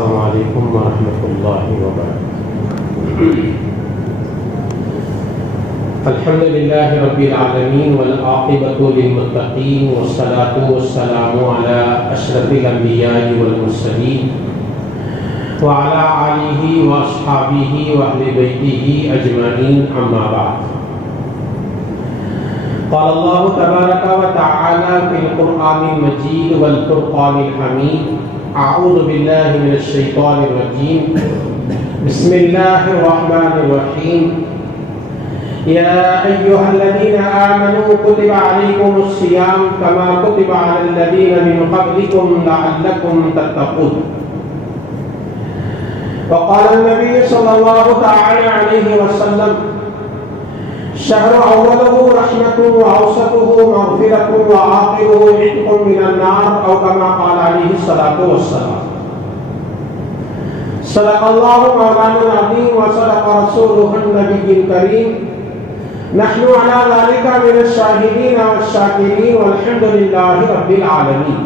السلام علیکم ورحمۃ اللہ وبرکاتہ۔ الحمد للہ رب العالمین والعاقبۃ للمتقین والصلاۃ والسلام علی اشرف الانبیاء والمرسلین وعلی آلہ واصحابہ واہل بیتہ اجمعین، اما بعد۔ قال اللہ تبارک و تعالی فی القرآن المجید والفرقان الحمید، اعوذ باللہ من الشیطان الرجیم، بسم اللہ الرحمن الرحیم۔ یا ایہا الذین آمنوا کتب علیکم الصیام کما کتب علی الذین من قبلکم لعلکم تتقون۔ وقال النبی صلی اللہ تعالی علیہ وسلم، شهر أوله رحمة وأوسطه مغفرة وآخره عتق من النار، أو كما قال عليه الصلاة والسلام۔ صدق الله مولانا العظيم وصدق رسوله النبي الكريم، نحن على ذلك من الشاهدين والشاكرين والحمد لله رب العالمين۔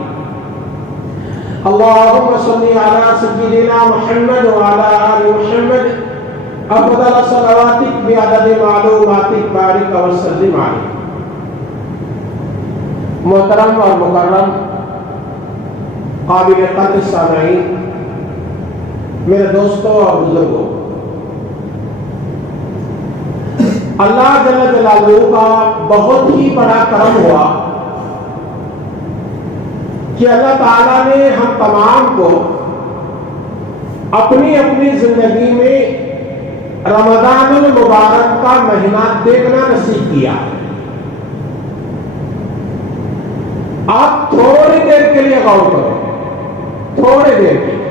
اللهم صل على سيدنا محمد وعلى آل محمد افضل صلواتک بعدد معلوماتک، بارک وسلم علیہ۔ محترم اور مکرم قابل قدر سامعین، میرے دوستوں اور بزرگوں، اللہ جل جلالہ کا بہت ہی بڑا کرم ہوا کہ اللہ تعالیٰ نے ہم تمام کو اپنی اپنی زندگی میں رمضان المبارک کا مہینہ دیکھنا نصیب کیا۔ آپ تھوڑی دیر کے لیے غور کرو، تھوڑی دیر کے لیے۔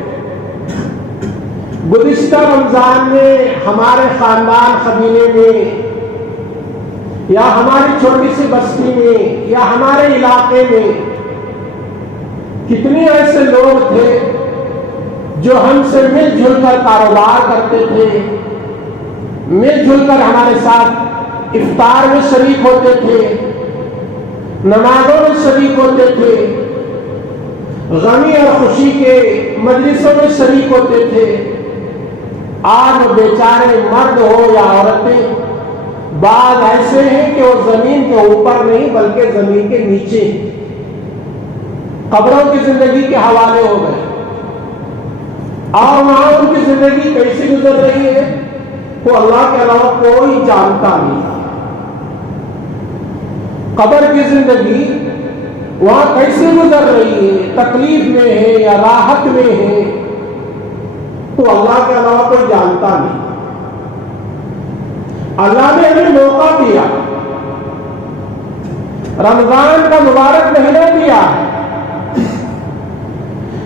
گزشتہ رمضان میں ہمارے خاندان قبیلے میں یا ہماری چھوٹی سی بستی میں یا ہمارے علاقے میں کتنے ایسے لوگ تھے جو ہم سے مل جل کر کاروبار کرتے تھے، مل جل کر ہمارے ساتھ افطار میں شریک ہوتے تھے، نمازوں میں شریک ہوتے تھے، غمی اور خوشی کے مجلسوں میں شریک ہوتے تھے۔ آج بیچارے مرد ہو یا عورتیں، بعض ایسے ہیں کہ وہ زمین کے اوپر نہیں بلکہ زمین کے نیچے قبروں کی زندگی کے حوالے ہو گئے، اور وہاں ان کی زندگی کیسی گزر رہی ہے وہ اللہ کے علاوہ کوئی جانتا نہیں۔ قبر کی زندگی وہاں کیسے گزر رہی ہے، تکلیف میں ہے یا راحت میں ہے، تو اللہ کے علاوہ کوئی جانتا نہیں۔ اللہ نے ہمیں موقع دیا، رمضان کا مبارک مہینہ دیا ہے،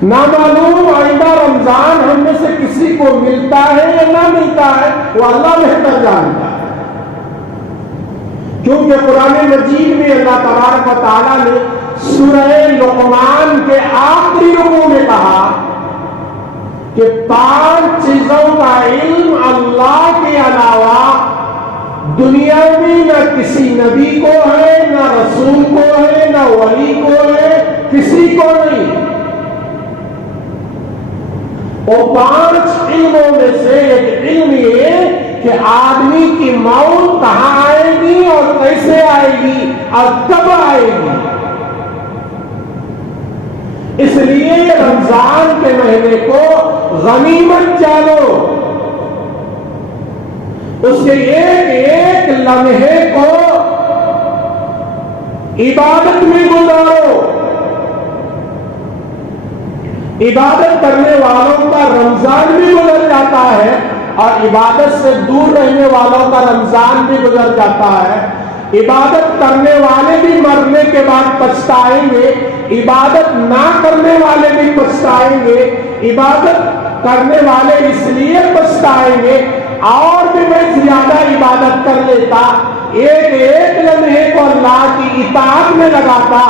نہ معلوم آئندہ رمضان ہم میں سے کسی کو ملتا ہے یا نہ ملتا ہے، وہ اللہ بہتر جانتا ہے۔ کیونکہ قرآن مجید میں اللہ تبارک و تعالیٰ نے سورہ لقمان کے آخری رکوع میں کہا کہ 5 چیزوں کا علم اللہ کے علاوہ دنیا میں نہ کسی نبی کو ہے، نہ رسول کو ہے، نہ ولی کو ہے، کسی کو نہیں۔ اور 5 علموں میں سے ایک علم یہ کہ آدمی کی موت کہاں آئے گی اور کیسے آئے گی اور کب آئے گی۔ اس لیے رمضان کے مہینے کو غنیمت جانو، اس کے ایک ایک لمحے کو عبادت میں گزارو۔ عبادت کرنے والوں کا رمضان بھی گزر جاتا ہے اور عبادت سے دور رہنے والوں کا رمضان بھی گزر جاتا ہے۔ عبادت کرنے والے بھی مرنے کے بعد پچھتائیں گے، عبادت نہ کرنے والے بھی پچھتائیں گے۔ عبادت کرنے والے اس لیے پچھتائیں گے اور بھی میں زیادہ عبادت کر لیتا، ایک ایک لمحے کو اللہ کی اطاعت میں لگاتا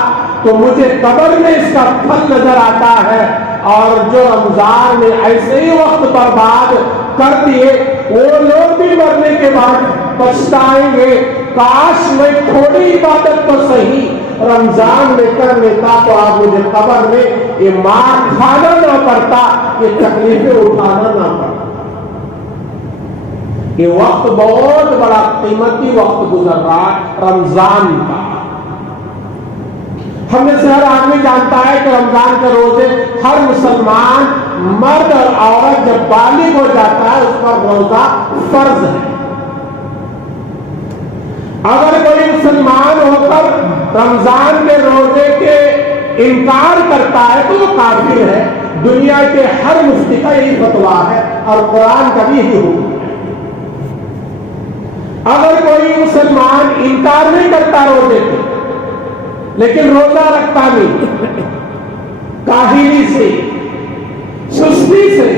تو مجھے قبر میں اس کا پھل نظر آتا ہے۔ اور جو رمضان میں ایسے ہی وقت برباد کر دیے، وہ لوگ بھی مرنے کے بعد پچھتائیں گے۔ کاش میں تھوڑی عبادت تو صحیح رمضان میں کر لیتا تو آپ مجھے قبر میں یہ مار کھانا نہ پڑتا، یہ تکلیفیں اٹھانا نہ پڑتا۔ یہ وقت بہت بڑا قیمتی وقت گزر رہا ہے رمضان کا۔ ہم میں سے ہر آدمی جانتا ہے کہ رمضان کے روزے ہر مسلمان مرد اور عورت جب بالغ ہو جاتا ہے اس پر روزہ فرض ہے۔ اگر کوئی مسلمان ہو کر رمضان کے روزے کے انکار کرتا ہے تو وہ کافر ہے۔ دنیا کے ہر مفتی کا یہی فتویٰ ہے اور قرآن کا بھی یہی حکم ہے۔ اگر کوئی مسلمان انکار نہیں کرتا روزے کو لیکن روزہ رکھتا نہیں، کاہلی سے سستی سے،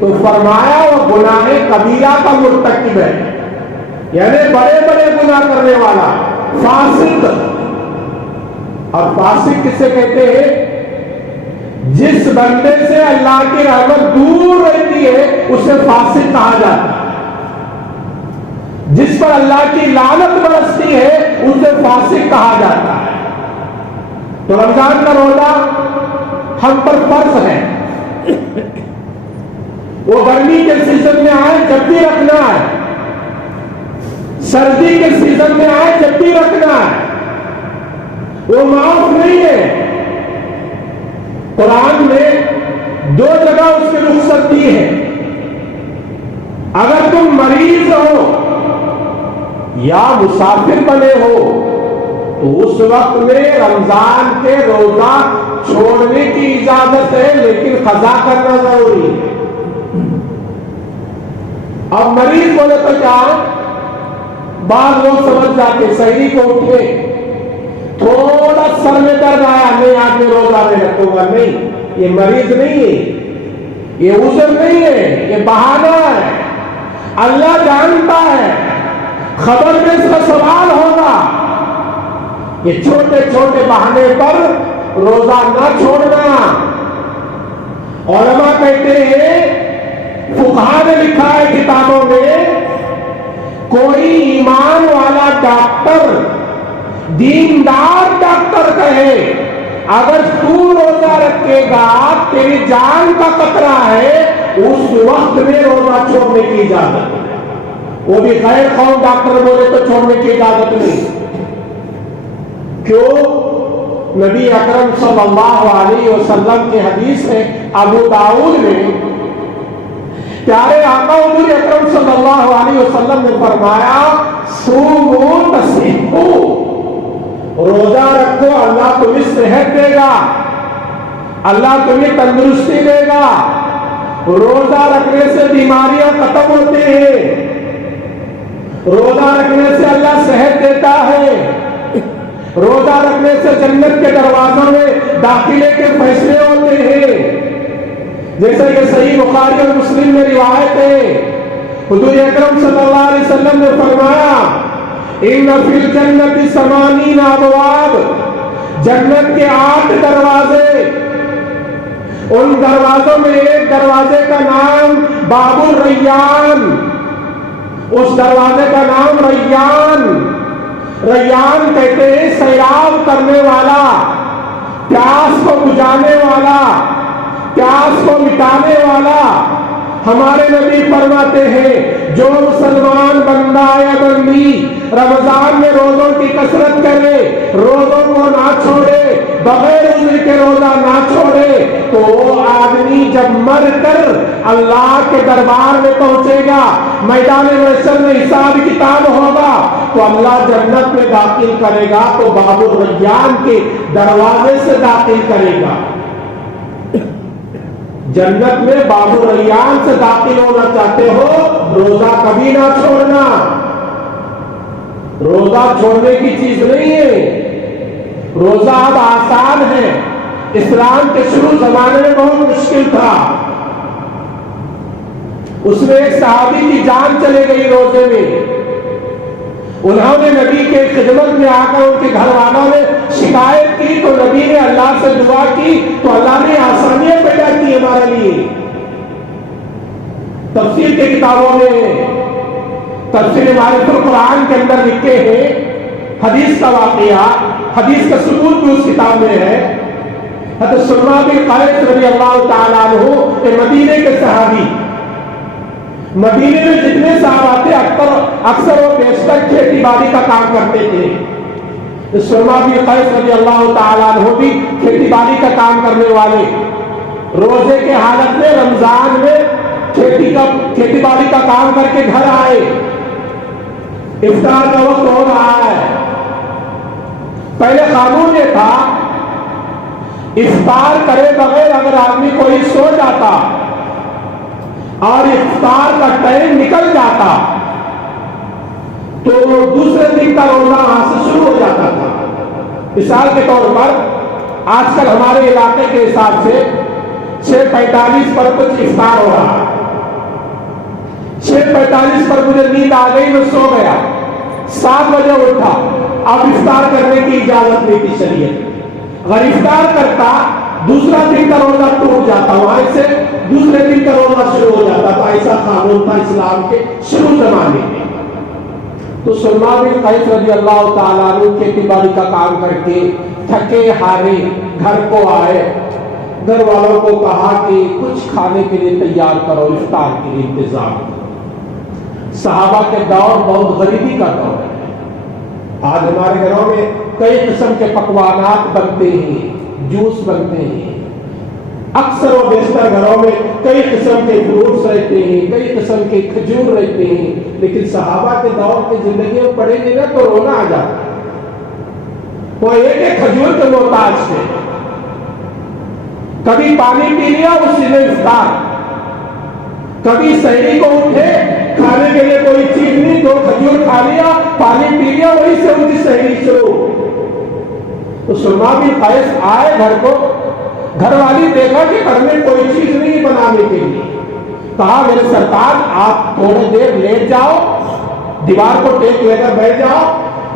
تو فرمایا وہ گناہ کبیرہ کا مرتکب ہے، یعنی بڑے بڑے گناہ کرنے والا فاسق۔ اور فاسق کسے کہتے ہیں؟ جس بندے سے اللہ کی رحمت دور رہتی ہے اسے فاسق کہا جاتا ہے، جس پر اللہ کی لعنت برستی ہے اسے فاسق کہا جاتا ہے۔ تو رمضان کا روزہ ہم پر فرض ہے، وہ گرمی کے سیزن میں آئے جب بھی رکھنا ہے، سردی کے سیزن میں آئے جب بھی رکھنا ہے، وہ معاف نہیں ہے۔ قرآن نے 2 جگہ اس کی رخصت دی ہے۔ اگر تم مریض ہو یا مسافر بنے ہو تو اس وقت میں رمضان کے روزہ چھوڑنے کی اجازت ہے، لیکن قضا کرنا ضروری ہے۔ اب مریض بولے تو کیا؟ بعض لوگ سمجھ جاتے سحری کو اٹھے، تھوڑا سر میں درد آیا، نہیں آج میں روزہ نہیں رکھوں گا، نہیں، یہ مریض نہیں ہے، یہ عذر نہیں ہے، یہ بہانہ ہے۔ اللہ جانتا ہے، خبر میں اس کا سوال ہوگا۔ یہ چھوٹے چھوٹے بہانے پر روزہ نہ چھوڑنا۔ علماء کہتے ہیں، فقہاء نے لکھا ہے کتابوں میں، کوئی ایمان والا ڈاکٹر، دیندار ڈاکٹر کہے اگر تو روزہ رکھے گا تیری جان کا خطرہ ہے، اس وقت میں روزہ چھوڑنے کی اجازت ہے۔ وہ بھی غیر قوم ڈاکٹر بولے تو چھوڑنے کی اجازت نہیں۔ کیوں؟ نبی اکرم صلی اللہ علیہ وسلم کی حدیث ہے ابو داؤد میں، پیارے آقا حضور اکرم صلی اللہ علیہ وسلم نے فرمایا، صوموا تصحوا، روزہ رکھو اللہ تمہیں صحت دے گا، اللہ تمہیں تندرستی دے گا۔ روزہ رکھنے سے بیماریاں ختم ہوتی ہیں، روزہ رکھنے سے اللہ صحت دیتا ہے، روزہ رکھنے سے جنت کے دروازوں میں داخلے کے فیصلے ہوتے ہیں۔ جیسا کہ صحیح بخاری اور مسلم میں روایت ہے، حضور اکرم صلی اللہ علیہ وسلم نے فرمایا، ان فی الجنت 80 ابواب، جنت کے 8 دروازے، ان دروازوں میں ایک دروازے کا نام باب الریان، اس دروازے کا نام ریان۔ ریان کہتے ہیں سیراب کرنے والا، پیاس کو بجھانے والا، پیاس کو مٹانے والا۔ ہمارے نبی فرماتے ہیں، جو مسلمان بندہ یا بندی رمضان میں روزوں کی کثرت کرے، روزوں کو نہ چھوڑے، بغیر عذر کے روزہ نہ چھوڑے، تو وہ آدمی جب مر کر اللہ کے دربار میں پہنچے گا، میدان محشر میں حساب کتاب ہوگا، تو اللہ جنت میں داخل کرے گا، تو باب الریان کے دروازے سے داخل کرے گا۔ جنت میں باب الریان سے داخل ہونا چاہتے ہو، روزہ کبھی نہ چھوڑنا۔ روزہ چھوڑنے کی چیز نہیں ہے، روزہ اب آسان ہے۔ اسلام کے شروع زمانے میں بہت مشکل تھا، اس میں ایک صحابی کی جان چلے گئی روزے میں، انہوں نے نبی کے خدمت میں آ کر ان کے گھر والوں نے شکایت کی، تو نبی نے اللہ سے دعا کی تو اللہ نے آسانیاں پیدا کی ہمارے لیے۔ تفسیر کی کتابوں میں تفسیر معرفت القرآن کے اندر لکھے ہیں حدیث کا واقعہ، حدیث کا ثبوت بھی اس کتاب میں ہے. حضرت سلمہ بن قیس رضی اللہ تعالیٰ عنہ کہ مدینے کے صحابی، مدینے میں جتنے صحابہ تھے اکثر و بیشتر کھیتی باڑی کا کام کرتے تھے. سلمہ بن قیس رضی اللہ تعالیٰ عنہ بھی کھیتی باڑی کا کام کرنے والے، روزے کے حالت میں رمضان میں کھیتی باڑی کا کام کر کے گھر آئے. افطار کا وقت ہو رہا ہے. پہلے قانون یہ تھا افطار کرے بغیر اگر آدمی کوئی سو جاتا اور افطار کا ٹائم نکل جاتا تو دوسرے دن کا روزہ وہاں سے شروع ہو جاتا تھا. مثال کے طور پر آج کل ہمارے علاقے کے حساب سے 6:45 پر کچھ افطار ہو رہا ہے. 6:45 پر مجھے نیند آ گئی، میں سو گیا، 7 بجے اٹھا، اب افطار کرنے کی اجازت نہیں تھی شریعت. اگر افطار کرتا دوسرا دن کا روزہ ٹوٹ جاتا، وہاں سے دوسرے دن کا روزہ شروع ہو جاتا تھا. ایسا قانون تھا اسلام کے شروع زمانے میں. تو سلمہ بن قیس رضی اللہ تعالیٰ عنہ کھیتی باڑی کا کام کر کے تھکے ہارے گھر کو آئے. گھر والوں کو کہا کہ کچھ کھانے کے لیے تیار کرو، افطار کے لیے انتظام کرو. صحابہ کے دور بہت غریبی کا دور ہے. آج ہمارے گھروں میں کئی قسم کے پکوانات بنتے ہیں، جوس بنتے ہیں. اکثر و بیشتر گھروں میں کئی قسم کے فروٹس رہتے ہیں، کئی قسم کے کھجور رہتے ہیں. لیکن صحابہ کے دور کی زندگی میں پڑھیں گے نا تو رونا آ جاتا. وہ ایک ایک کھجور کے محتاج تھے. کبھی پانی پی لیا اسی میں افطار، کبھی سحری کو اٹھے کھانے کے لیے کوئی چیز نہیں، 2 کھجور کھا لیا، پانی پی لیا، وہی سے ان کی سحری شروع. تو سلمہ بن قیس آئے گھر کو، گھر والی دیکھا کہ گھر میں کوئی چیز نہیں بنانے کے لیے. کہا میرے سرکار آپ تھوڑی دیر لیٹ جاؤ، دیوار کو ٹیک لے کر بیٹھ جاؤ،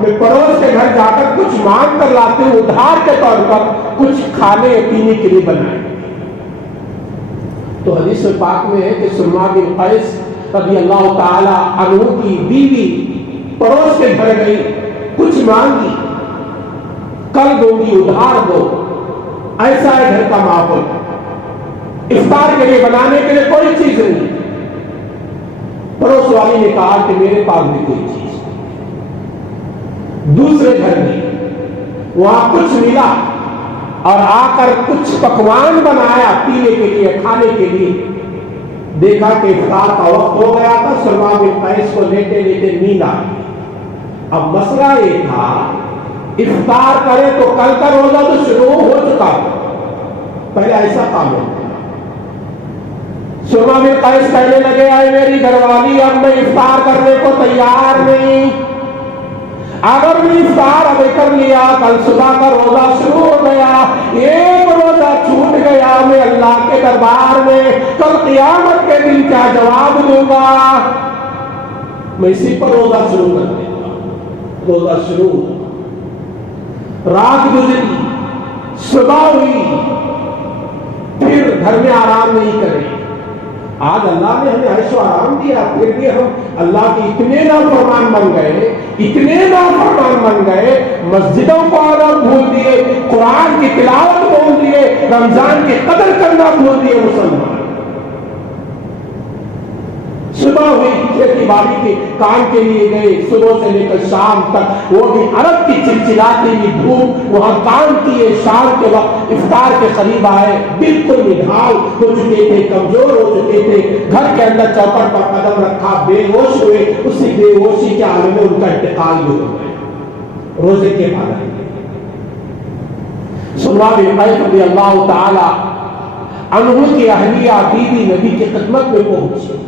میں پڑوس کے گھر جا کر کچھ مانگ کر لاتے ہوں، ادھار کے طور پر کچھ کھانے پینے کے لیے بنائیں. تو حدیث پاک میں ہے کہ سلمہ بن قیس رضی اللہ تعالی عنہ کی بیوی پڑوس کے گھر گئی، کچھ مانگی، کل دوں گی، ادھار دو. ایسا ہے گھر کا ماحول. افطار کے لیے بنانے کے لیے کوئی چیز نہیں. پڑوس والی نے کہا کہ میرے پاس بھی کوئی چیز. دوسرے گھر میں وہاں کچھ ملا اور آ کر کچھ پکوان بنایا پینے کے لیے، کھانے کے لیے. دیکھا کہ افطار کا وقت ہو گیا تھا. سلمہ بن قیس کو لیٹے لیٹے نیند آ گئی. اب مسئلہ یہ تھا افطار کرے تو کل کا روزہ تو شروع ہو چکا تھا، پہلے ایسا کام ہے. سلمہ بن قیس کہنے لگے آئے میری گھر والی اب میں افطار کرنے کو تیار نہیں. اگر میں افطار ابھی کر لیا کل صبح کا روزہ شروع ہو گیا، ایک روزہ چھوٹ گیا، میں اللہ کے دربار میں کل قیامت کے دن کیا جواب دوں گا. میں اسی پر روزہ شروع کر دوں گا. روزہ شروع ہوا، رات گزری، صبح ہوئی، پھر گھر میں آرام نہیں کرے. آج اللہ نے ہمیں عیش و آرام دیا، پھر بھی ہم اللہ کے اتنے نافرمان بن گئے، اتنے نافرمان بن گئے، مسجدوں کو آنا بھول دیے، قرآن کی تلاوت بھول دیے، رمضان کی قدر کرنا بھول دیے. مسلمان صبح ہوئی، کھیتی باڑی کے کام کے لیے گئے، صبح سے لے کر شام تک، وہ بھی عرب کی چلچلاتی ہوئی دھوپ، وہاں کام کیے. شام کے وقت افطار کے قریب آئے، بالکل نڈھال ہو چکے تھے، کمزور ہو چکے تھے. گھر کے اندر چوکٹ پر قدم رکھا، بے ہوش ہوئے. اسی بے ہوشی کے عالم میں ان کا انتقال بھی ہو گیا روزے کے بعد. سلمہ بن قیس رضی اللہ تعالی عنہ کی اہلیہ بیوی نبی کی خدمت میں پہنچی،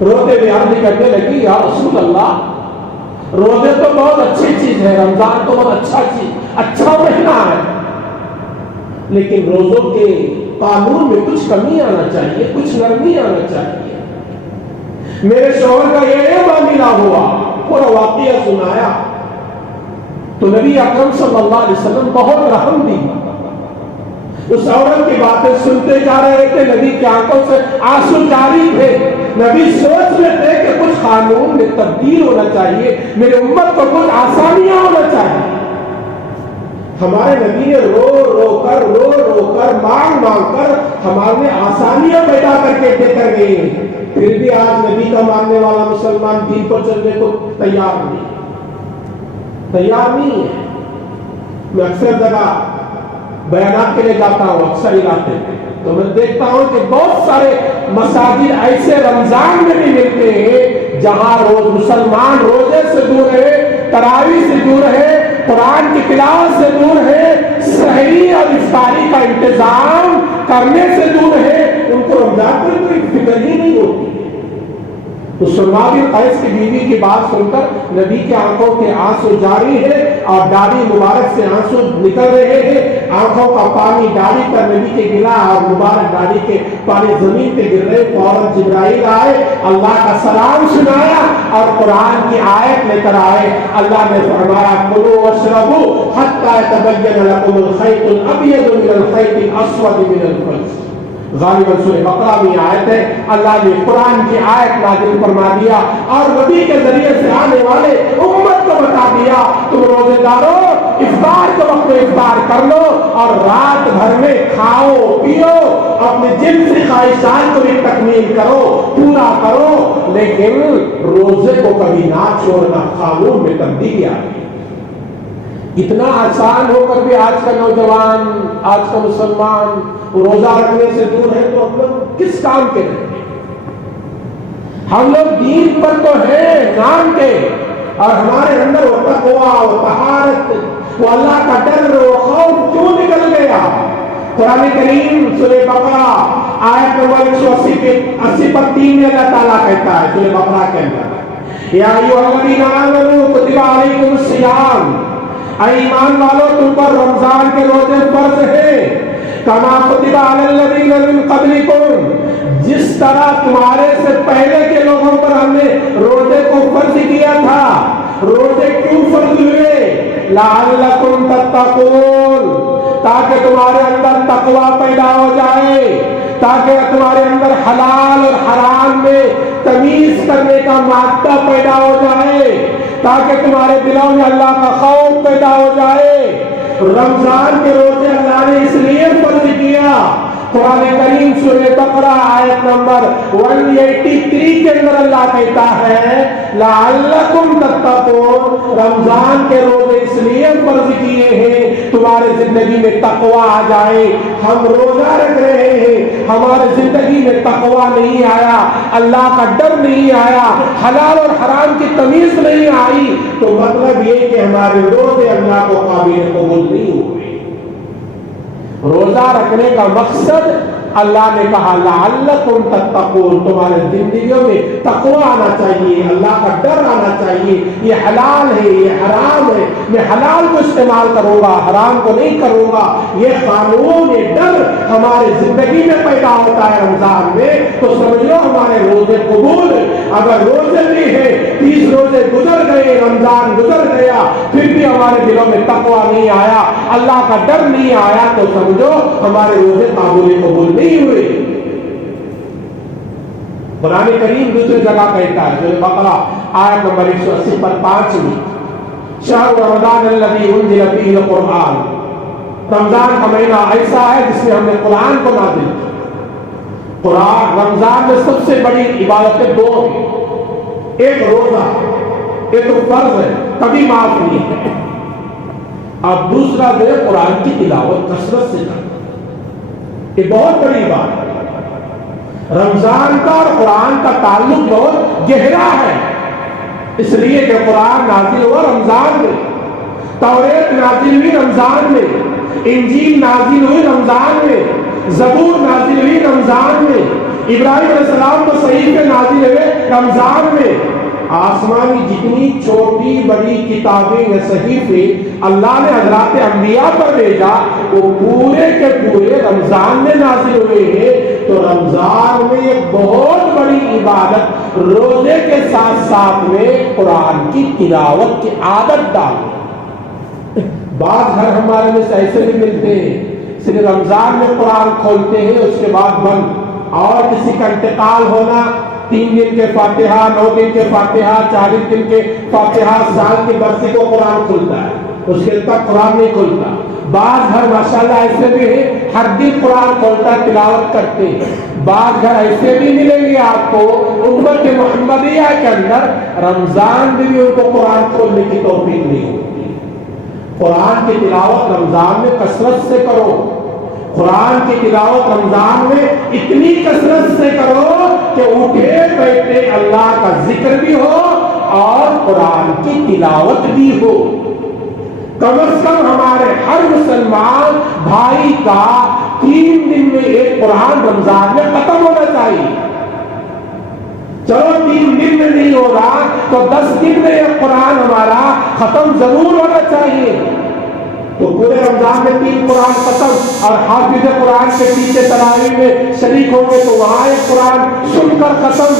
روتے ہوئے عرض کرنے لگی یا رسول اللہ روزے تو بہت اچھی چیز ہے، رمضان تو بہت اچھا مہینہ ہے، لیکن روزوں کے قانون میں کچھ کمی آنا چاہیے، کچھ نرمی آنا چاہیے. میرے شوہر کا یہ معاملہ ہوا، پورا واقعہ سنایا. تو نبی اکرم صلی اللہ علیہ وسلم بہت رحم دی، اس عورت کی باتیں سنتے جا رہے تھے، نبی کی آنکھوں سے آنسو جاری تھے، نبی سوچ میں تھے کہ کچھ قانون میں تبدیل ہونا چاہیے، میرے امت کو کچھ آسانیاں ہونا چاہیے۔ ہمارے نبی نے رو رو کر مانگ کر ہمارے لیے آسانیاں پیدا کر کے دے کر گئی ہیں، پھر بھی آج نبی کا ماننے والا مسلمان دین پر چلنے کو تیار نہیں ہے۔ میں اکثر جگہ بیانات کے لیے جاتا ہوں، اکثر علاقے میں، تو میں دیکھتا ہوں کہ بہت سارے مساجد ایسے رمضان میں بھی ملتے ہیں جہاں مسلمان روزے سے دور ہے، تراویح سے دور ہے، قرآن کی تلاوت سے دور ہے، سحری اور افطاری کا انتظام کرنے سے دور ہے، ان کو رمضان پر کوئی فکر ہی نہیں ہوتی۔ تو سلمہ بن قیس کی بیوی کی بات سن کر نبی کے آنکھوں کے آنسو جاری ہے اور داڑھی مبارک سے آنسو نکل رہے ہیں، آنکھوں کا پانی داڑھی پر نبی کے گرا اور مبارک داڑھی کے پانی زمین پہ گر رہے۔ فوراً جبرائیل آئے، اللہ کا سلام سنایا اور قرآن کی آیت لے کر آئے۔ اللہ نے فرمایا کلوا واشربوا حتی یتبین لکم الخیط الابیض من الخیط الاسود من الفجر۔ غالباً سورہ بقرہ میں آیت ہے، اللہ نے قرآن کی آیت نازل فرما دیا اور نبی کے ذریعے سے آنے والے امت کو بتا دیا تم روزے دارو افطار کے وقت میں افطار کر لو اور رات بھر میں کھاؤ پیو، اپنے جنسی خواہشات کو بھی تکمیل کرو، پورا کرو، لیکن روزے کو کبھی نہ چھوڑنا۔ قانون میں تبدیلی آ گئی۔ اتنا آسان ہو کر بھی آج کا نوجوان، آج کا مسلمان روزہ رکھنے سے دور ہے، تو ہم لوگ کس کام کے رہتے ہیں؟ ہم لوگ دین پر تو ہیں نام کے، اور ہمارے اندر وہ تقویٰ، وہ طہارت، وہ اللہ کا ڈر، وہ خوف کیوں نکل گیا؟ قرآن کریم سورہ بقرہ آیت نمبر 180 پر 3 میں اللہ تعالیٰ کہتا ہے سورہ بقرہ کے اندر، یا ایھا الذین آمنوا کتب علیکم الصیام، اے ایمان والو تم پر رمضان کے روزے فرض ہیں، کما کتب علی الذین من قبلکم، جس طرح تمہارے سے پہلے کے لوگوں پر ہم نے روزے کو فرض کیا تھا۔ روزے کیوں فرض ہوئے؟ لعلکم تتقون، تاکہ تمہارے اندر تقویٰ پیدا ہو جائے، تاکہ تمہارے اندر حلال اور حرام میں تمیز کرنے کا مادہ پیدا ہو جائے، تاکہ تمہارے دلوں میں اللہ کا خوف پیدا ہو جائے۔ رمضان کے روزے اللہ نے اس لیے فرض کیا۔ قرآن کریم سورہ بقرہ آیت نمبر 183 کے اندر اللہ کہتا ہے لعلکم تتقون، رمضان کے روزے اس لیے فرض کیے ہیں تمہارے زندگی میں تقویٰ آ جائے۔ ہم روزہ رکھ رہے ہیں، ہمارے زندگی میں تقویٰ نہیں آیا، اللہ کا ڈر نہیں آیا، حلال اور حرام کی تمیز نہیں آئی، تو مطلب یہ کہ ہمارے روزے اللہ کو قابل قبول نہیں ہوئے۔ روزہ رکھنے کا مقصد اللہ نے کہا لعلکم تتقون، تمہارے زندگیوں میں تقویٰ آنا چاہیے، اللہ کا ڈر آنا چاہیے، یہ حلال ہے یہ حرام ہے، میں حلال کو استعمال کروں گا حرام کو نہیں کروں گا، یہ قانون یہ ڈر ہمارے زندگی میں پیدا ہوتا ہے رمضان میں، تو سمجھ لو ہمارے روزے قبول۔ اگر روزے بھی ہیں 30 روزے گزر گئے، رمضان گزر گیا، پھر بھی ہمارے دلوں میں تقویٰ نہیں آیا، اللہ کا ڈر نہیں آیا، تو سمجھو ہمارے روزے قابل قبول نہیں ہوئے۔ قرآن کریم دوسری جگہ کہتا ہے سورہ بقرہ آیت نمبر 180 پر 5 میں، شہر رمضان الذی انزل فیہ القرآن، رمضان کا مہینہ ایسا ہے جس میں ہم نے قرآن کو نازل کیا۔ قرآن رمضان میں سب سے بڑی عبادتیں دو ہیں، ایک روزہ، ایک تو فرض ہے کبھی معاف نہیں ہے، اور دوسرا جو ہے قرآن کی تلاوت کثرت سے کرنا، یہ بہت بڑی بات ہے۔ رمضان کا اور قرآن کا تعلق بہت گہرا ہے، اس لیے کہ قرآن نازل ہوا رمضان میں، توریت نازل ہوئی رمضان میں، انجیل نازل ہوئی رمضان میں، زبور نازل ہوئی رمضان میں، ابراہیم علیہ السلام کو صحیفے نازل ہوئے رمضان میں۔ آسمانی جتنی چھوٹی بڑی کتابیں یا صحیفے اللہ نے حضرات انبیاء پر بھیجا، وہ پورے کے پورے رمضان میں نازل ہوئے ہیں۔ تو رمضان میں ایک بہت بڑی عبادت روزے کے ساتھ ساتھ میں قرآن کی تلاوت کی عادت ڈالو۔ بعض گھر ہمارے میں ایسے بھی ملتے ہیں صرف رمضان میں قرآن کھولتے ہیں اس کے بعد بند، اور کسی کا انتقال ہونا 3 دن کے فاتحہ، 9 دن کے فاتحہ، 40 دن کے فاتحہ، سال کی برسی کو قرآن کھلتا ہے، اس کے تک قرآن نہیں کھلتا۔ بعض گھر ماشاءاللہ ایسے بھی ہیں ہر دن قرآن کھولتا ہے، تلاوت کرتے ہیں۔ بعض گھر ایسے بھی ملیں گے آپ کو امت محمدیہ کے اندر رمضان میں بھی ان کو قرآن کھولنے کی توفیق نہیں ہوتی۔ قرآن کی تلاوت رمضان میں کثرت سے کرو، قرآن کی تلاوت رمضان میں اتنی کثرت سے کرو کہ اٹھے بیٹھے اللہ کا ذکر بھی ہو اور قرآن کی تلاوت بھی ہو۔ کم از کم ہمارے ہر مسلمان بھائی کا 3 دن میں ایک قرآن رمضان میں ختم ہونا چاہیے۔ چلو 3 دن میں نہیں ہو رہا تو 10 دن میں ایک قرآن ہمارا ختم ضرور ہونا چاہیے۔ تو پورے رمضان میں 3 قرآن ختم، اور حافظ قرآن کے پیچھے تراویح میں شریک ہوں گے تو وہاں ایک قرآن سن کر ختم۔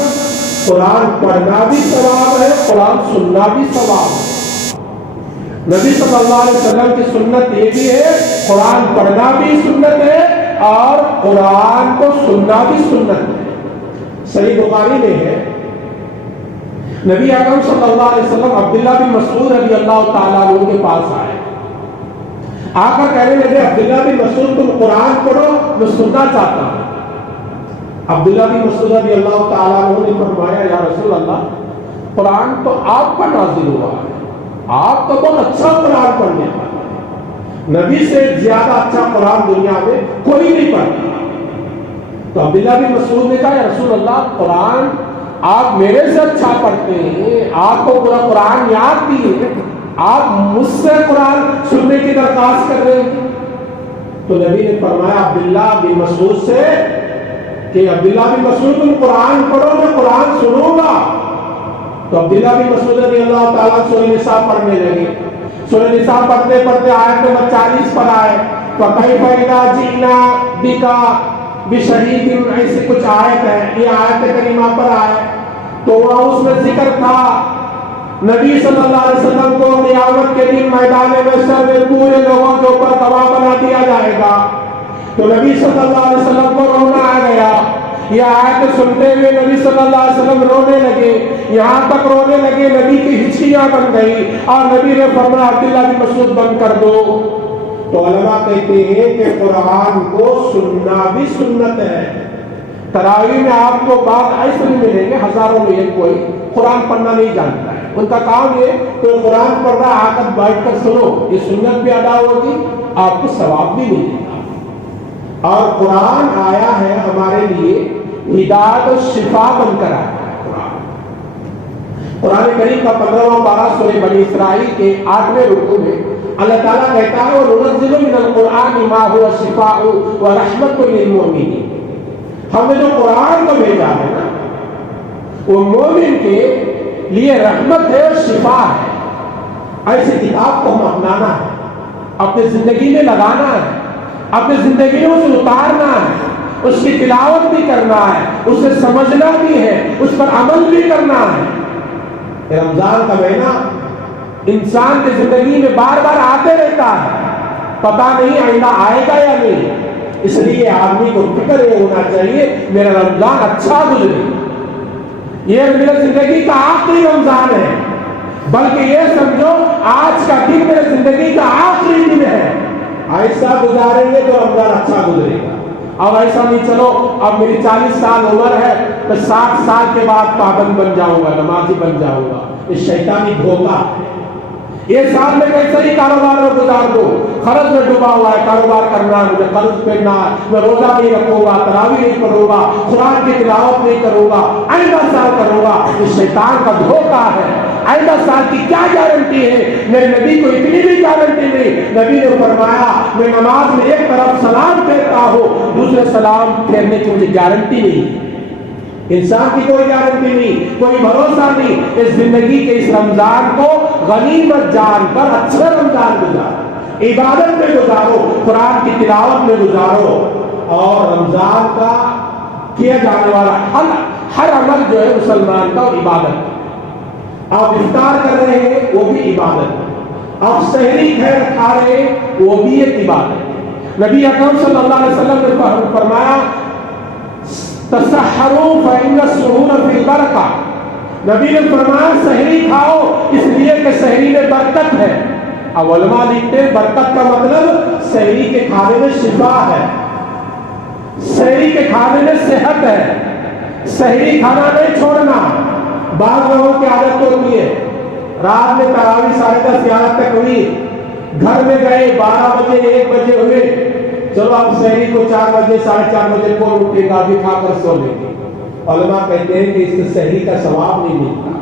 قرآن پڑھنا بھی ثواب ہے، قرآن سننا بھی ثواب ہے۔ نبی صلی اللہ علیہ وسلم کی سنت یہ بھی ہے، قرآن پڑھنا بھی سنت ہے اور قرآن کو سننا بھی سنت ہے۔ صحیح بخاری میں ہے، نبی اکرم صلی اللہ علیہ وسلم عبداللہ بن مسعود رضی اللہ تعالیٰ عنہ کے پاس آئے، آ کر کہنے لگے عبداللہ بن مسعود تم قرآن پڑھو، میں سننا چاہتا ہوں۔ عبداللہ بن مسعود رضی اللہ تعالیٰ عنہ نے فرمایا یا رسول اللہ، قرآن تو آپ پر نازل ہوا ہے، آپ تو بہت اچھا قرآن پڑھنے والے، نبی سے زیادہ اچھا قرآن دنیا میں کوئی نہیں پڑھتا۔ تو عبداللہ بن مسعود نے کہا یا رسول اللہ، قرآن آپ میرے سے اچھا پڑھتے ہیں، آپ کو پورا قرآن یاد بھی ہے، آپ مجھ سے قرآن سننے کی درخواست کر رہے ہیں۔ تو نبی نے فرمایا عبداللہ بن مسعود سے کہ عبداللہ بن مسعود تم قرآن پڑھو، میں قرآن سنوں گا۔ تو عبداللہ بن مسعود رضی اللہ تعالیٰ سورہ نساء پڑھنے لگے۔ سورہ نساء پڑھتے پڑھتے آیت نمبر 40 پر آئے، فَكَيْفَ إِذَا جِئْنَا بِكَ بِشَهِيدٍ، ایسی کچھ آیت ہے، یہ آیت کریمہ پر آئے تو وہاں اس میں ذکر تھا نبی صلی اللہ علیہ وسلم کو قیامت کے دن میدان محشر میں پورے لوگوں کے اوپر گواہ بنا دیا جائے گا۔ تو نبی صلی اللہ علیہ وسلم کو رونا آ گیا، یہ آیت سنتے ہوئے نبی صلی اللہ علیہ وسلم رونے لگے، یہاں تک رونے لگے نبی کی ہچکیاں بن گئی، اور نبی نے فرمایا عبداللہ بن مسعود بند کر دو۔ تو علماء کہتے ہیں کہ قرآن کو سننا بھی سنت ہے۔ تراویح میں آپ کو بات ایسے نہیں ملیں گے، ہزاروں میں ایک کوئی قرآن پڑھنا نہیں جانتا ہے، ان کا کام یہ کوئی قرآن پڑھ رہا آ کر بیٹھ کر سنو، یہ سنت بھی ادا ہوگی، آپ کو ثواب بھی ملے گا۔ اور قرآن آیا ہے ہمارے لیے ہدایت و شفا بن کر آیا ہے۔ قرآن کریم کا 15واں پارہ سورہ بنی اسرائیل کے 8ویں رکوع میں اللہ تعالیٰ کہتا ہے وَنُنَزِّلُ مِنَ الْقُرْآنِ مَا هُوَ شِفَاءٌ وَرَحْمَةٌ لِّلْمُؤْمِنِينَ، ہم نے جو قرآن کو بھیجا ہے نا وہ مومن کے لیے رحمت ہے اور شفا ہے۔ ایسی کتاب کو ہم اپنانا ہے، اپنی زندگی میں لگانا ہے، اپنی زندگی میں اسے اتارنا ہے، اس کی تلاوت بھی کرنا ہے، اسے سمجھنا بھی ہے، اس پر عمل بھی کرنا ہے۔ رمضان کا مہینہ انسان کی زندگی میں بار بار آتے رہتا ہے، پتہ نہیں آئندہ آئے گا یا نہیں، اس لیے آدمی کو فکر یہ ہونا چاہیے میرا رمضان اچھا گزرے، یہ میری زندگی کا آخری رمضان ہے، بلکہ یہ سمجھو آج کا دن میری زندگی کا آخری دن ہے، ایسا گزاریں گے تو رمضان اچھا گزرے گا۔ اب ایسا نہیں چلو اب میری 40 سال عمر ہے میں 60 سال کے بعد پابند بن جاؤں گا، نمازی بن جاؤں گا، یہ شیطانی دھوکہ ہے۔ یہ سال میں کیسے ہی کاروبار میں گزار دو، قرض میں ڈوبا ہوا ہے، کاروبار کرنا ہے، مجھے قرض پھیرنا ہے، میں روزہ نہیں رکھوں گا، تراویح نہیں کروں گا، قرآن کی تلاوت نہیں کروں گا، آئندہ سال کروں گا، یہ شیطان کا دھوکہ ہے۔ آئندہ سال کی کیا گارنٹی ہے؟ میرے نبی کو اتنی بھی گارنٹی نہیں، نبی نے فرمایا میں نماز میں ایک طرف سلام پھیرتا ہوں، دوسرے سلام پھیرنے کی مجھے گارنٹی نہیں، انسان کی کوئی گارنٹی نہیں، کوئی بھروسہ نہیں۔ اس زندگی کے اس رمضان کو غنیمت جان کر اچھا رمضان گزارو، عبادت میں گزارو، قرآن کی تلاوت میں گزارو، اور رمضان کا کیا جانے والا ہر عمل جو ہے مسلمان کا عبادت ہے۔ آپ افطار کر رہے ہیں وہ بھی عبادت ہے، آپ سحری خیر کھا رہے ہیں وہ بھی ایک عبادت ہے، نبی اکرم صلی اللہ علیہ وسلم نے فرمایا تسحروا فإن السحور فی البرکہ، نبی نے فرمایا سحری کھاؤ اس لیے کہ سحری میں برکت ہے۔ اب علماء لکھتے ہیں برکت کا مطلب سحری کے کھانے میں شفا ہے، سحری کے کھانے میں صحت ہے، سحری کھانا نہیں چھوڑنا۔ بعض لوگوں کی عادت ہوتی ہے رات میں تراویح 10:30 11 تک ہوئی، گھر میں گئے 12 بجے 1 بجے ہوئے، چلو اب سحری کو 4 بجے 4:30 بجے کون اٹھے گا، ابھی کھا کر سو لیں گے۔ علماء کہتے ہیں کہ اس سے سحری کا ثواب نہیں ملتا۔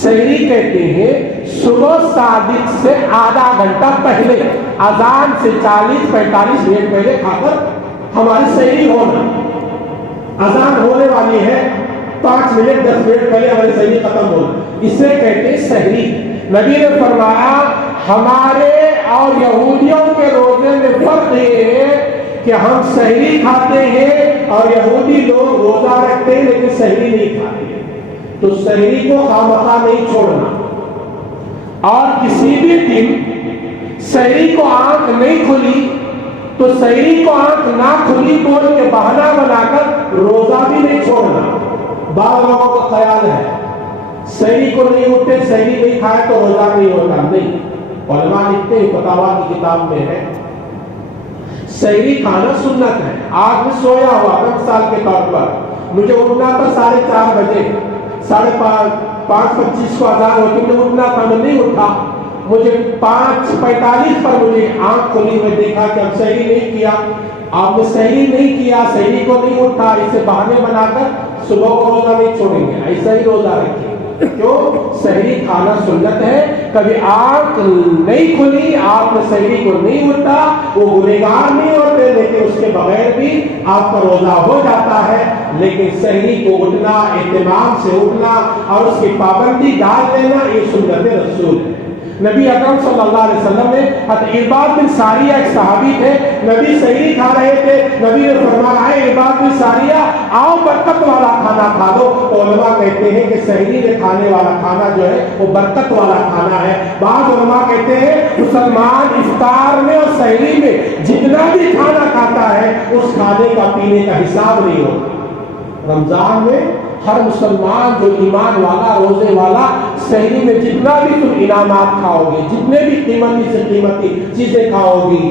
سحری کہتے ہیں صبح صادق سے آدھا گھنٹہ پہلے، اذان سے 40-45 منٹ پہلے کھا کر ہماری سحری ہونا۔ اذان ہونے والی ہے 5 منٹ 10 منٹ پہلے ہماری سحری ختم ہونا، اسے کہتے ہیں سحری۔ نبی نے فرمایا ہمارے اور یہودیوں کے روزے میں فرق یہ ہے کہ ہم سحری کھاتے ہیں اور یہودی لوگ روزہ رکھتے ہیں لیکن سحری نہیں کھاتے، تو سحری کو خامخواہ نہیں چھوڑنا۔ اور کسی بھی دن سحری کو آنکھ نہیں کھلی تو سحری کو آنکھ نہ کھلی بول کے بہانہ بنا کر روزہ بھی نہیں چھوڑنا۔ بعض لوگوں کا خیال ہے سحری کو نہیں اٹھے، سحری نہیں کھائے تو روزہ نہیں ہوتا، نہیں۔ علماء لکھتے ہیں فتاویٰ کی کتاب میں ہے سحری کھانا سنت ہے۔ آج میں سویا ہوا 5 سال کے طور پر، مجھے اٹھنا تھا 4:30 بجے، 5:25 کو اذان ہوتی، مجھے اٹھنا تھا، میں نہیں اٹھا۔ مجھے 5:45 پر مجھے آنکھ کھلی، میں دیکھا کہ اب سحری نہیں کیا۔ آپ نے سحری نہیں کیا، سحری کو نہیں اٹھا، اسے بہانے بنا کر صبح کو روزہ نہیں چھوڑیں گے، ایسا ہی روزہ رکھیں۔ کیوں؟ سحری کھانا سنت ہے۔ کبھی آنکھ نہیں کھلی، آپ نے سحری کو نہیں اٹھا، وہ گنہگار نہیں ہوتے لیکن اس کے بغیر بھی آپ کا روزہ ہو جاتا ہے۔ لیکن سحری کو اٹھنا، اہتمام سے اٹھنا اور اس کی پابندی ڈال دینا، یہ سنت رسول ہے۔ نبی اکرم صلی اللہ علیہ وسلم نے حضرت ارباد بن ساریہ ایک صحابی تھے، نبی سحری کھا رہے تھے، نبی نے فرمایا اے ارباد بن ساریہ آؤ برکت والا کھانا کھا لو۔ تو علماء کہتے ہیں کہ سحری میں کھانے والا کھانا جو ہے وہ برکت والا کھانا ہے۔ بعض علماء کہتے ہیں مسلمان افطار میں اور سحری میں جتنا بھی کھانا کھاتا ہے اس کھانے کا پینے کا حساب نہیں ہوتا۔ رمضان میں ہر مسلمان جو ایمان والا روزے والا سحری میں جتنا بھی تم انعامات کھاؤ گے، جتنے بھی قیمتی سے قیمتی چیزیں کھاؤ گی،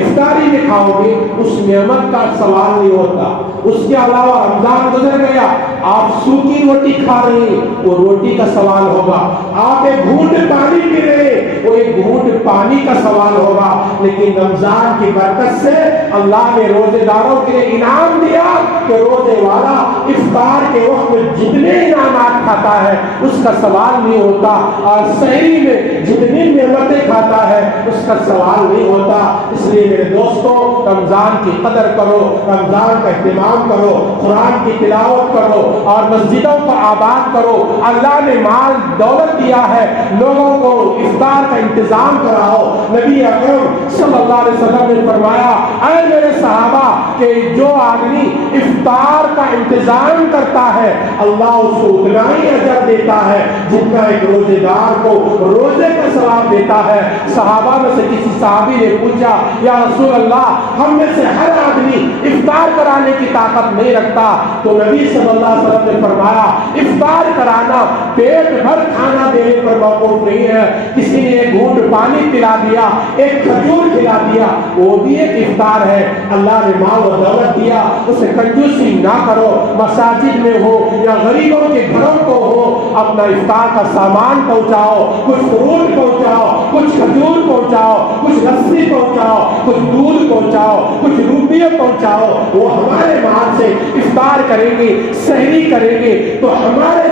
افطاری میں کھاؤ گے، اس نعمت کا سوال نہیں ہوتا۔ اس کے علاوہ رمضان گزر گیا، آپ سوکھی روٹی کھا رہے ہیں، وہ روٹی کا سوال ہوگا۔ آپ ایک گھونٹ پانی پی رہے ہیں، وہ ایک گھونٹ پانی کا سوال ہوگا۔ لیکن رمضان کی برکت سے اللہ نے روزے داروں کے لیے انعام دیا کہ روزے والا افطار کے وقت میں جتنے انعامات کھاتا ہے اس کا سوال نہیں ہوتا، اور سحری میں جتنی نعمتیں کھاتا ہے اس کا سوال نہیں ہوتا۔ اس لیے میرے دوستوں رمضان کی قدر کرو، رمضان کا اہتمام کرو، قرآن کی تلاوت کرو اور مسجدوں کو آباد کرو۔ اللہ نے مال دولت دیا ہے، لوگوں کو افطار کا انتظام کراؤ۔ نبی اکرم صلی اللہ علیہ وسلم نے فرمایا اے میرے صحابہ کہ جو آدمی افطار کا انتظام کرتا ہے اللہ اس کو اتنا ہی اجر دیتا ہے جتنا ایک روزے دار کو روزے کا ثواب دیتا ہے۔ صحابہ میں سے کسی صحابی نے پوچھا یا رسول اللہ ہم میں سے ہر آدمی افطار کرانے کی طاقت نہیں رکھتا، تو نبی صلی اللہ علیہ وسلم نے فرمایا افطار کرانا پیٹ بھر کھانا دینے پر موقوف نہیں ہے۔ کسی نے ایک گھونٹ پانی پلا دیا، ایک کھجور کھلا دیا، وہ بھی ایک افطار ہے۔ اللہ نے مال و دولت دیا، اسے کنجوسی نہ کرو، مساجد میں ہو یا غریبوں کے گھروں کو ہو اپنا افطار کا سامان پہنچاؤ، کچھ فروٹ پہنچاؤ، کچھ کھجور پہنچاؤ، کچھ لسی پہنچاؤ، کچھ دودھ پہنچاؤ، کچھ روپیے پہنچاؤ۔ وہ ہمارے مال سے افطار کریں گے، سحری کریں گے تو ہمارے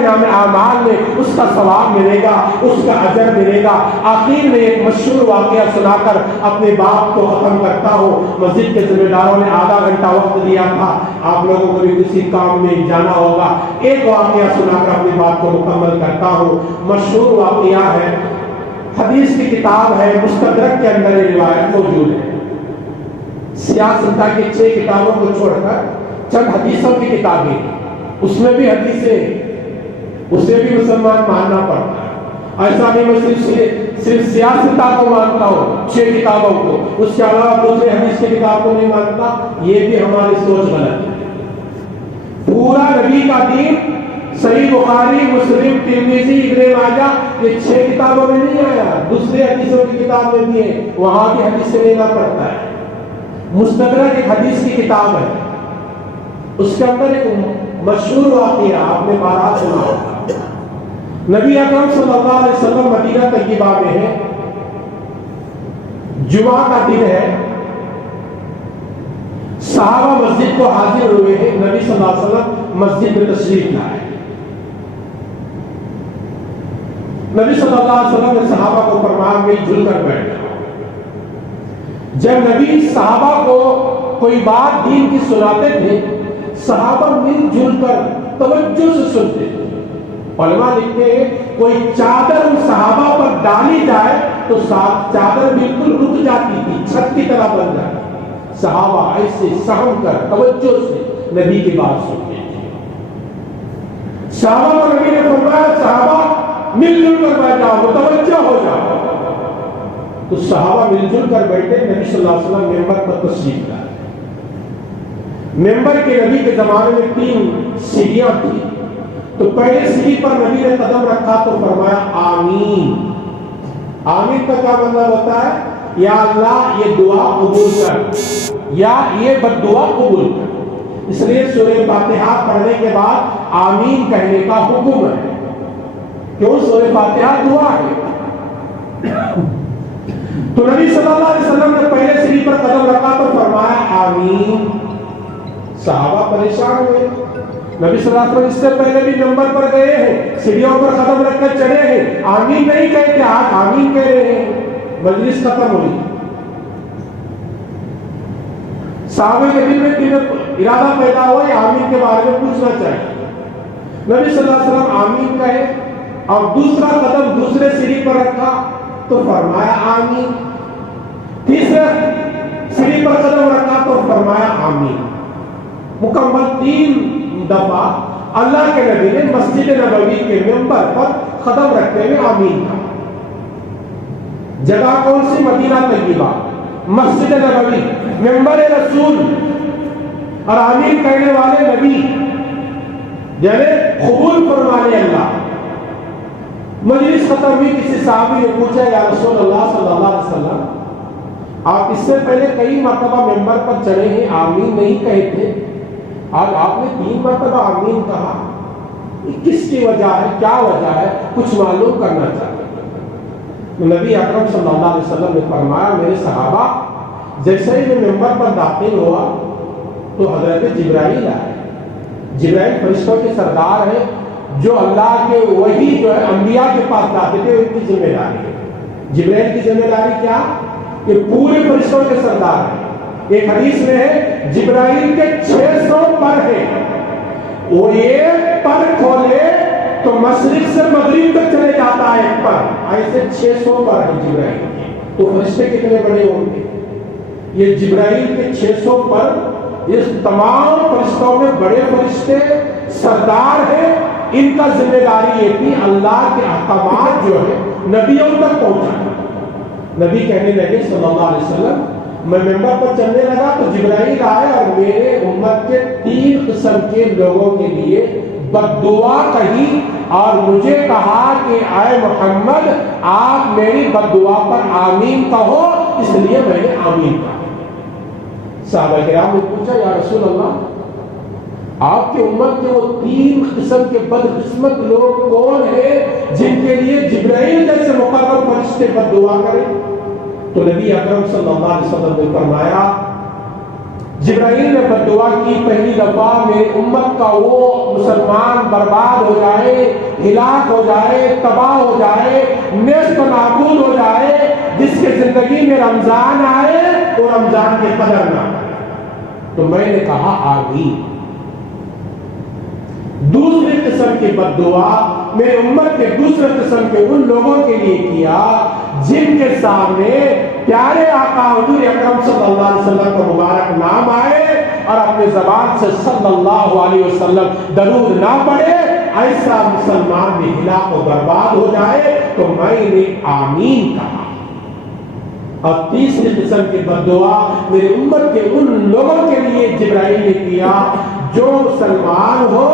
نام اعمال میں اس کا ثواب ملے گا، اس کا اجر ملے گا۔ آخر میں ایک مشہور واقعہ سنا کر اپنے بات کو ختم کرتا ہوں۔ مسجد کے ذمہ داروں نے آدھا گھنٹہ وقت دیا تھا، آپ لوگوں کو بھی کسی کام میں جانا ہوگا۔ ایک واقعہ سنا کر اپنی بات کو مکمل کرتا ہوں۔ مشہور واقعہ ہے، حدیث کی کتاب ہے، مستدرک کے اندر یہ روایت موجود ہے۔ سیاستہ کی 6 کتابوں کو چھوڑ کر چند حدیثوں کی کتابیں، اس میں بھی حدیثیں، اسے بھی مسلمان ماننا پڑتا ہے۔ ایسا نہیں میں صرف سیاست کو مانتا ہوں 6 کتابوں کو، اس کے علاوہ دوسرے حدیث کی کتاب کو نہیں مانتا، یہ بھی ہماری سوچ غلط ہے۔ پورا نبی کا دین صحیح بخاری، مسلم، ترمذی، ابن ماجہ یہ 6 کتابوں میں نہیں آیا، دوسرے حدیثوں کی کتاب میں بھی ہے، وہاں بھی حدیث سے لینا پڑتا ہے۔ مستدرک ایک حدیث کی کتاب ہے، اس کے اندر ایک مشہور واقعہ آپ نے بارات سنا ہوگا۔ نبی اکرم صلی اللہ علیہ وسلم مدینہ طیبہ میں ہے، جمعہ کا دن ہے، صحابہ مسجد کو حاضر ہوئے ہیں، نبی صلی اللہ علیہ وسلم مسجد میں تشریف لائے۔ نبی صلی اللہ علیہ وسلم نے صحابہ کو فرمایا مل جل کر بیٹھ جاؤ۔ جب نبی صحابہ کو کوئی بات دین کی سناتے تھے، صحابہ مل جل کر توجہ سے سنتے تھے۔ علماء لکھتے ہیں کوئی چادر ان صحابہ پر ڈالی جائے تو چادر بالکل رک جاتی تھی، چھت کی طرح بن جاتی۔ صحابہ ایسے سہم کر توجہ سے نبی کی بات سنتے تھے۔ صحابہ کو نبی نے فرمایا صحابہ مل جل کر بیٹھ جاؤ، متوجہ ہو جاؤ۔ تو صحابہ مل جل کر بیٹھے، نبی صلی اللہ علیہ وسلم ممبر پر تشریف لائے۔ ممبر کے نبی کے زمانے میں 3 سیڑھیاں تھیں، تو پہلے سیڑھی پر نبی نے قدم رکھا تو فرمایا آمین۔ آمین کا کیا مطلب ہوتا ہے؟ یا اللہ یہ دعا قبول کر، یا یہ بد دعا قبول کر۔ اس لیے سورہ فاتحہ پڑھنے کے بعد آمین کہنے کا حکم ہے، کیوں؟ سورہ فاتحہ دعا ہے۔ تو نبی صلی اللہ علیہ وسلم نے پہلے سیڑھی پر قدم رکھا تو فرمایا آمین۔ صحابہ پریشان ہوئے، نبی صلی اللہ علیہ وسلم اس سے پہلے بھی ممبر پر گئے ہیں، سیڑھیوں پر قدم رکھ کر چڑھے ہیں، آمین نہیں کہتے، آج آمین کہہ رہے ہیں۔ مجلس ختم ہوئی، صحابہ کے دل میں ارادہ پیدا ہوا آمین کے بارے میں پوچھنا چاہیے۔ نبی صلی اللہ علیہ وسلم آمین کہے اور دوسرا قدم دوسرے سیڑھی پر رکھا تو فرمایا آمین، تیسرے سیڑھی پر قدم رکھا تو فرمایا آمین۔ مکمل 3 دفعہ اللہ کے نبی نے مسجد نبوی کے ممبر پر قدم رکھتے ہوئے آمین کہا۔ جگہ کون سی؟ مدینہ طیبہ، مسجد نبوی، ممبر رسول، اور آمین کہنے والے نبی، یعنی قبول فرمانے اللہ۔ مجلس ختم ہوئی، کسی صحابی نے پوچھا یا رسول اللہ صلی اللہ علیہ وسلم آپ اس سے پہلے کئی مرتبہ ممبر پر چڑھے ہیں، آمین نہیں کہے تھے، آج آپ نے 3 مرتبہ آمین کہا، کس کی وجہ ہے؟ کیا وجہ ہے؟ کچھ معلوم کرنا چاہتے ہیں۔ نبی اکرم صلی اللہ علیہ وسلم نے فرمایا میرے صحابہ جیسے ہی میں ممبر پر داخل ہوا تو حضرت جبرائیل آئے۔ جبرائیل فرشتوں کے سردار ہیں، جو اللہ کے وحی جو ہے انبیاء کے پاس لاتے تھے، ان کی ذمہ داری ہے۔ جبرائیل کی ذمہ داری کیا؟ کہ پورے فرشتوں کے سردار ہیں۔ ایک حدیث میں ہے جبرائیل کے 600 پر ہیں، وہ ایک پر کھولے تو مشرق سے مغرب تک چلے جاتا ہے ایک پر، ایسے 600 پر ہے جبرائیل کے۔ تو فرشتے کتنے بڑے ہوں گے؟ یہ جبرائیل کے 600 پر، اس تمام فرشتوں میں بڑے فرشتے سردار ہیں، ان کا ذمہ داری یہ تھی اللہ کے احکامات جو ہے نبیوں تک پہنچانا۔ نبی کہنے لگے صلی اللہ علیہ وسلم میں ممبر پر چلنے لگا تو جبرائیل آئے اور میرے امت کے 3 قسم کے لوگوں کے لیے بد دعا کہی اور مجھے کہا کہ اے محمد آپ میری بد دعا پر آمین کہو، اس لیے میں نے آمین کہا۔ صحابہ کرام نے پوچھا یا رسول اللہ آپ کی امت کے وہ 3 قسم کے بدقسمت لوگ کون ہیں جن کے لیے جبرائیل جیسے مقرر فرشتے بد دعا کریں؟ تو نبی اکرم صلی اللہ علیہ وسلم نے فرمایا جبرائیل نے بد دعا کی پہلی دفعہ میری امت کا وہ مسلمان برباد ہو جائے، ہلاک ہو جائے، تباہ ہو جائے، نیست و نابود ہو جائے، جس کے زندگی میں رمضان آئے وہ رمضان کی قدر نہ آئے۔ تو میں نے کہا آمین۔ دوسری قسم کی بد دعا میرے امت کے دوسرے قسم کے ان لوگوں کے لیے کیا جن کے سامنے پیارے آقا حضور اکرم صلی اللہ علیہ وسلم کا مبارک نام آئے اور اپنے زبان سے صلی اللہ علیہ وسلم درود نہ پڑھے، ایسا مسلمان بھی ہلاک و برباد ہو جائے تو میں نے آمین کہا۔ اور تیسری قسم کی بددعا میری امت کے ان لوگوں کے لیے جبرائیل نے کیا جو مسلمان ہو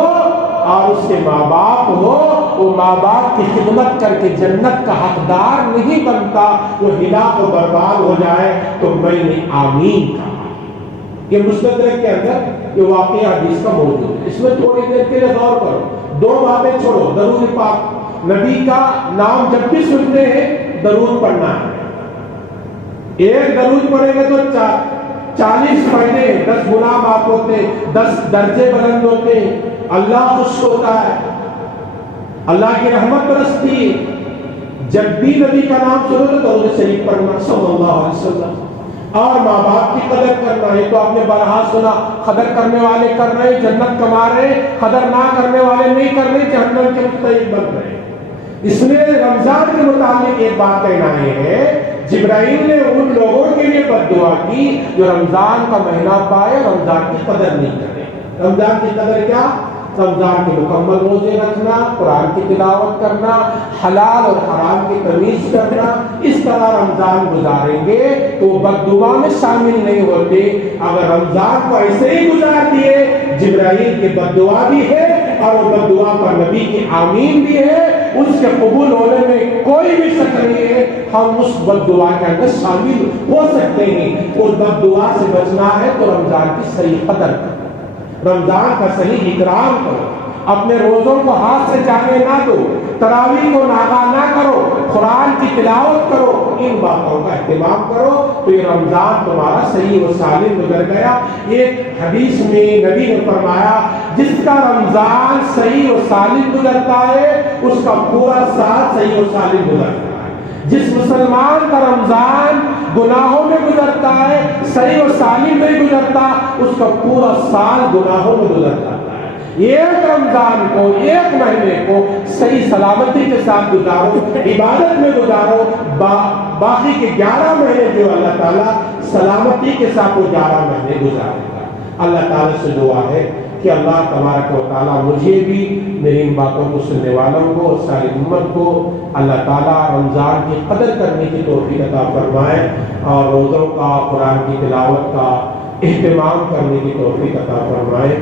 اور اس کے ماں باپ ہو، وہ ماں باپ کی خدمت کر کے جنت کا حقدار نہیں بنتا، وہ ہلاک و برباد ہو جائے تو میں نے آمین کہا۔ یہ مستدرک کے اندر یہ واقعہ حدیث کا موجود ہے، اس میں تھوڑی دیر کے لیے غور کرو۔ دو باتیں چھوڑو، درود پاک، نبی کا نام جب بھی سنتے ہیں درود پڑھنا ہے۔ ایک درود پڑھیں گے تو 40 فائدے، 10 گناہ معاف ہوتے، 10 درجے بلند ہوتے، اللہ خوش ہوتا ہے، اللہ کی رحمت برستی ہے۔ جب بھی نبی کا نام سنو تو درود شریف پڑھنا صلی اللہ علیہ وسلم، اور ماں باپ کی قدر کرنا۔ یہ تو آپ نے بارہا سنا، قدر کرنے والے کر رہے جنت کما رہے، قدر نہ کرنے والے نہیں کر رہے جہنم کے مستحق بن رہے۔ اس لیے رمضان کے متعلق ایک بات کہنا ہے، جبرائیل نے ان لوگوں کے لیے بد دعا کی جو رمضان کا مہینہ پائے، رمضان کی قدر نہیں کرے۔ رمضان کی قدر کیا؟ رمضان کے مکمل روزے رکھنا، قرآن کی تلاوت کرنا، حلال اور حرام کی تمیز کرنا۔ اس طرح رمضان گزاریں گے تو بد دعا میں شامل نہیں ہوتے۔ اگر رمضان کو ایسے ہی گزار دیے، جبرائیل کی بد دعا بھی ہے اور وہ بد دعا پر نبی کی آمین بھی ہے، اس کے قبول ہونے میں کوئی بھی شک نہیں ہے، ہم اس بد دعا کے اندر شامل ہو سکتے ہیں۔ اس بد دعا سے بچنا ہے تو رمضان کی صحیح قدر کرو، رمضان کا صحیح اکرام کرو، اپنے روزوں کو ہاتھ سے جانے نہ دو، تراویح کو ناغا نہ کرو، قرآن کی تلاوت کرو، ان باتوں کا اہتمام کرو تو یہ رمضان تمہارا صحیح و سالم گزر گیا۔ ایک حدیث میں نبی نے فرمایا جس کا رمضان صحیح و سالم گزرتا ہے اس کا پورا سال صحیح و سالم گزرتا ہے۔ جس مسلمان کا رمضان گناہوں میں گزرتا ہے، صحیح و سالم نہیں گزرتا، اس کا پورا سال گناہوں میں گزرتا ہے۔ ایک رمضان کو، ایک مہینے کو صحیح سلامتی کے ساتھ گزارو، عبادت میں گزارو، باقی کے 11 مہینے جو اللہ تعالیٰ سلامتی کے ساتھ وہ 11 مہینے گزارے گا۔ اللہ تعالیٰ سے دعا ہے کہ اللہ تبارک و تعالیٰ مجھے بھی، میری ان باتوں کو سننے والوں کو اور ساری امت کو اللہ تعالیٰ رمضان کی قدر کرنے کی توفیق عطا فرمائے اور روزوں کا، قرآن کی تلاوت کا اہتمام کرنے کی توفیق عطا فرمائے۔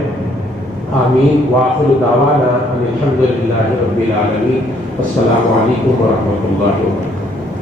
آمین۔ وآخر دعوانا ان الحمد للہ رب العالمین۔ السلام علیکم ورحمۃ اللہ وبرکاتہ۔